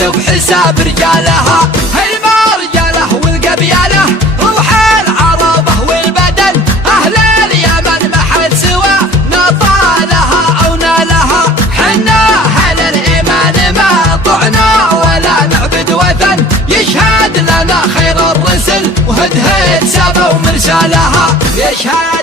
تحسب حساب رجالها. هيما رجاله والقبيله روح العربه والبدن، اهل اليمن ما حد سوى نطالها او نالها. حنا اهل الايمان ما طعنا ولا نعبد وثن، يشهد لنا خير الرسل وهدهد سبا ومرسالها. يشهد